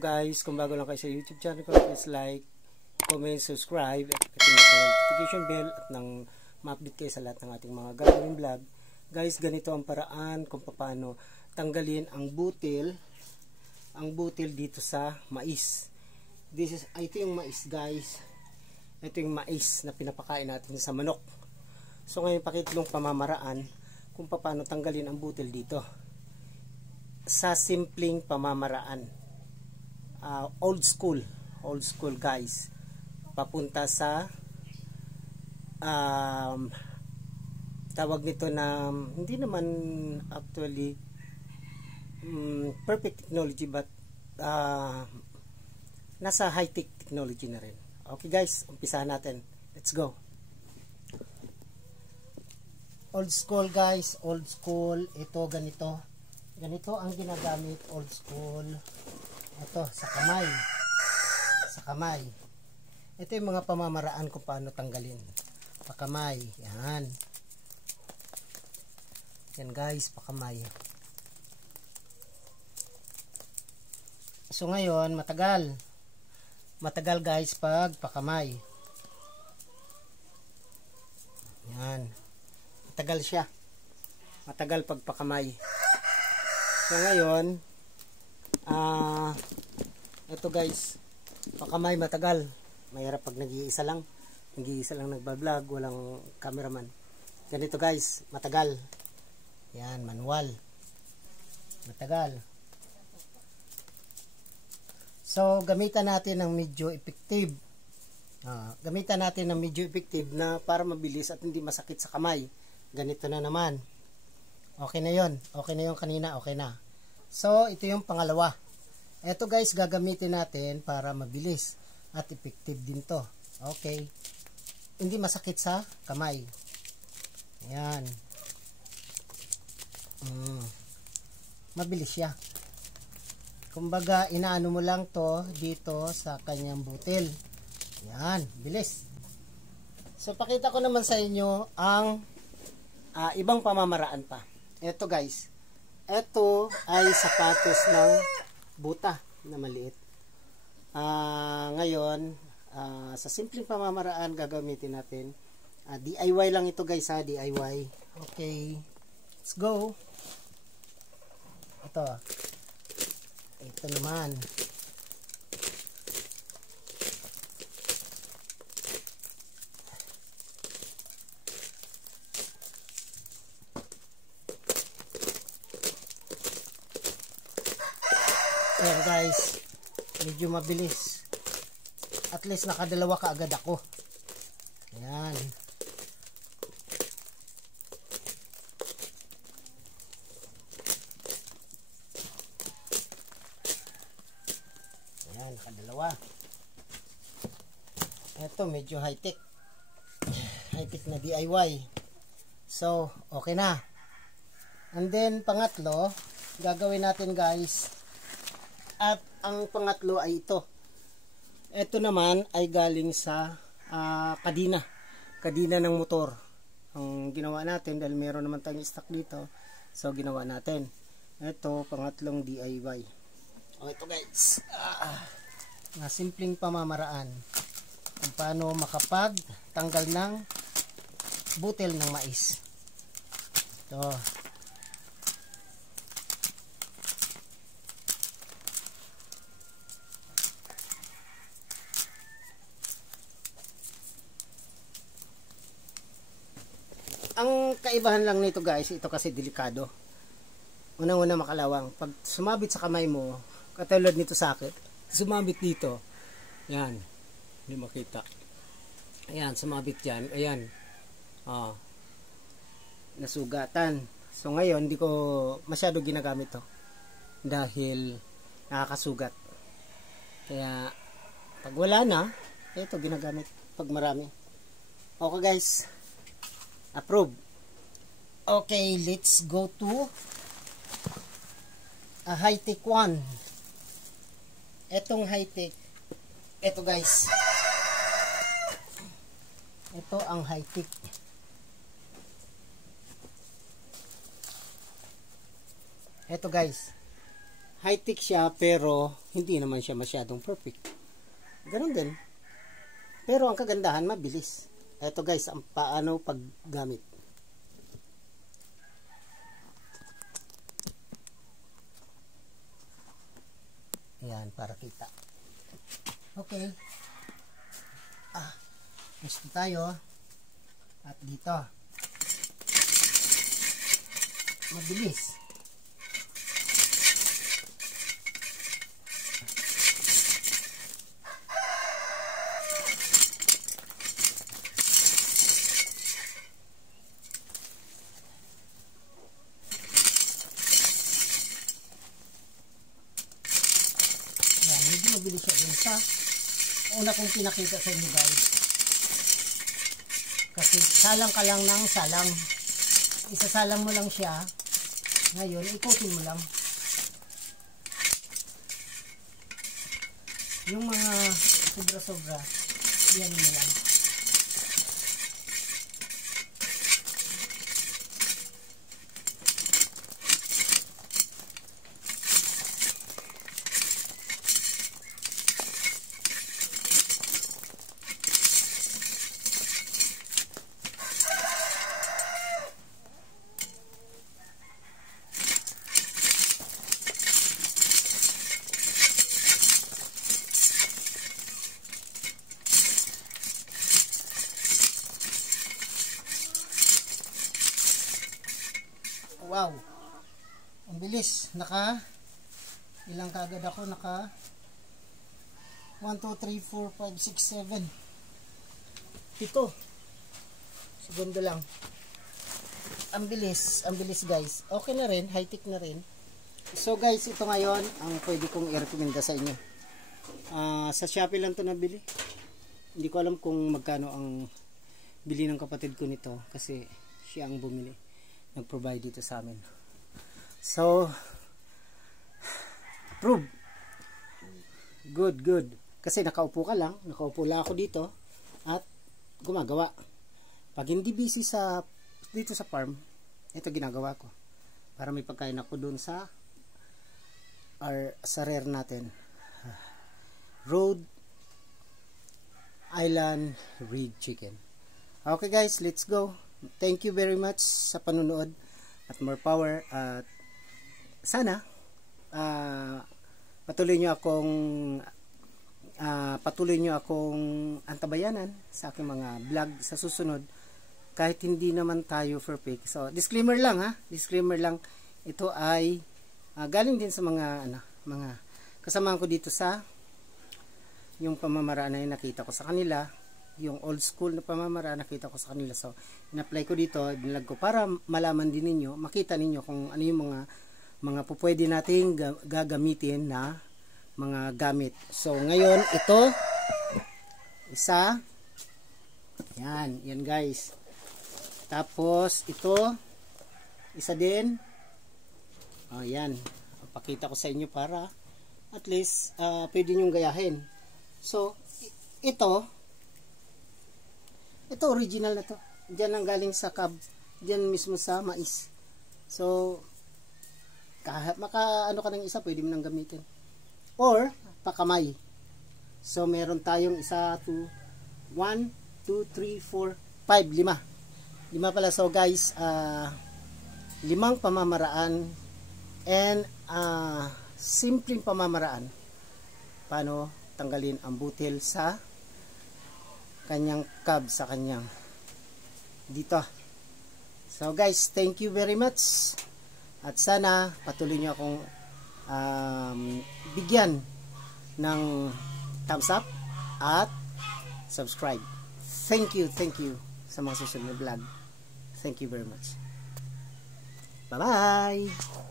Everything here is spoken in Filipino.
Guys, kung bago lang kayo sa YouTube channel ko, please like, comment, subscribe at pindutin ang notification bell at nang ma-update kayo sa lahat ng ating mga gagawin vlog. Guys, ganito ang paraan kung paano tanggalin ang butil dito sa mais. Ito yung mais, guys. Ito yung mais na pinapakain natin sa manok. So ngayon pakitlong pamamaraan kung paano tanggalin ang butil dito sa simpleng pamamaraan. Old school guys, papunta sa tawag nito na hindi naman actually perfect technology, but nasa high tech technology na rin. Okay guys, umpisahan natin. Let's go. Old school guys, old school. Ito ganito ang ginagamit, old school. Ito, sa kamay. Ito yung mga pamamaraan kung paano tanggalin. Pakamay. Yan. Yan guys, pakamay. So ngayon, matagal. Matagal guys pag pakamay. Yan. Matagal siya. Matagal pag pakamay. So ngayon, ito guys, pakamay matagal. Mahirap pag nag-iisa lang nagbablog, walang cameraman. Ganito guys, matagal. Yan, manual. Matagal. So, gamitan natin ng medyo effective. Gamitan natin ng medyo effective na para mabilis at hindi masakit sa kamay. Ganito na naman. Okay na yon. Okay na yung kanina, okay na. So, ito yung pangalawa. Ito guys, gagamitin natin para mabilis at effective din to. Okay. Hindi masakit sa kamay. Ayan. Mabilis siya. Kumbaga, inaano mo lang to dito sa kanyang butil. Ayan, bilis. So, pakita ko naman sa inyo ang ibang pamamaraan pa. Ito guys. Ito ay sapatos ng buta na maliit. Ngayon, sa simpleng pamamaraan gagamitin natin. DIY lang ito guys ha, DIY. Okay, let's go. Ito naman. Ayan guys, medyo mabilis. At least nakadalawa kaagad ako. Ayan. Ayan, nakadalawa. Ito medyo high tech. High tech na DIY. So, okay na. And then, pangatlo, gagawin natin guys. At ang pangatlo ay ito. Ito naman ay galing sa kadina ng motor. Ang ginawa natin dahil meron naman tayong stock dito. So ginawa natin. Ito pangatlong DIY. Ito guys. Mga simpleng pamamaraan kung paano makapagtanggal ng butil ng mais. Ito. Ang kaibahan lang nito guys, ito kasi delikado. Unang-una makalawang. Pag sumabit sa kamay mo, katulad nito sa akin, sumabit dito. Yan. Hindi makita. Ayan, sumabit yan. Ayan. Nasugatan. So ngayon, hindi ko masyado ginagamit to. Dahil nakakasugat. Kaya, pag wala na, ito ginagamit. Pag marami. Okay guys. Approve. Okay, let's go to a high-tech one. Etong high-tech. Ito guys. Ito ang high-tech. Ito guys. high-tech siya pero hindi naman siya masyadong perfect. Ganun din. Pero ang kagandahan, mabilis. Ito guys, ang paano paggamit. Ayan, para kita. Okay. Gusto tayo. At dito. Mabilis. Mabilis siya dun sa una kong pinakita sa inyo guys, kasi salang ka lang ng salang, isasalang mo lang siya, ngayon ikutin mo lang yung mga sobra-sobra, yan mo lang. Wow, ang bilis. Ilang kagad ako, 1, 2, 3, 4, 5, 6, 7 7 segundo lang. Ang bilis guys. Okay na rin, high tech na rin. So guys, ito ngayon ang pwede kong i-recommenda sa inyo. Sa Shopee lang to nabili. Hindi ko alam kung magkano ang bili ng kapatid ko nito kasi siya ang bumili, nag-provide dito sa amin. So approve. Good. Kasi nakaupo lang ako dito at gumagawa. Pag hindi busy dito sa farm, ito ginagawa ko para may pagkain ako dun sa rare natin, Rhode Island Red Chicken. Okay guys, let's go. Thank you very much sa panunood at more power, at sana patuloy nyo akong antabayanan sa aking mga vlog sa susunod, kahit hindi naman tayo perfect. So disclaimer lang ito ay galing din sa mga kasamahan ko dito sa yung pamamaraan na nakita ko sa kanila, yung old school na pamamaraan nakita ko sa kanila. So in-apply ko dito, binlag ko para malaman din ninyo, makita ninyo kung ano yung mga pupwede nating gagamitin na mga gamit. So ngayon ito isa, yan guys. Tapos ito isa din. Yan, pakita ko sa inyo para at least pwede nyo gayahin. So ito original na to. Diyan ang galing sa cab, diyan mismo sa mais. So maka ano ka ng isa, pwede mo nang gamitin or pakamay. So meron tayong 1, 2, 3, 4, 5, 5 pala. So guys, 5 pamamaraan and simpleng pamamaraan paano tanggalin ang butil sa kanyang cab, sa kanyang dito. So guys, thank you very much, at sana patuloy nyo akong bigyan ng thumbs up at subscribe. Thank you sa mga susunod na vlog. Thank you very much. Bye bye.